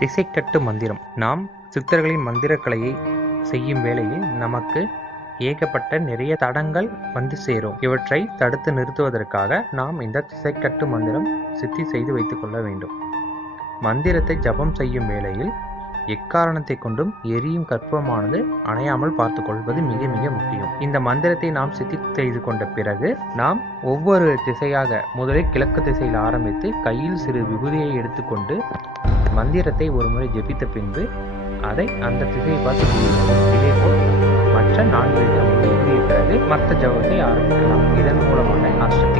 திசைக்கட்டு மந்திரம். நாம் சித்தர்களின் மந்திரக்கலையை செய்யும் வேளையில் நமக்கு ஏகப்பட்ட நிறைய தடங்கள் வந்து சேரும். இவற்றை தடுத்து நிறுத்துவதற்காக நாம் இந்த திசைக்கட்டு மந்திரம் சித்தி செய்து வைத்துக் கொள்ள வேண்டும். மந்திரத்தை ஜபம் செய்யும் வேளையில் எக்காரணத்தை கொண்டும் எரியும் கற்பமானது அணையாமல் பார்த்து கொள்வது மிக மிக முக்கியம். இந்த மந்திரத்தை நாம் சித்தி செய்து கொண்ட பிறகு நாம் ஒவ்வொரு திசையாக முதலில் கிழக்கு திசையில் ஆரம்பித்து கையில் சிறு விகுதியை எடுத்துக்கொண்டு மந்திரத்தை ஒரு முறை ஜெபித்த பின்பு அதை அந்த திசையை பார்த்து ஜெபிப்போம். இதேபோல் மற்ற நான்கு விதங்கள் எழுதிய பிறகு மற்ற ஜபத்தை ஆரம்பிக்கலாம். இதன் மூலமாக அஷ்ட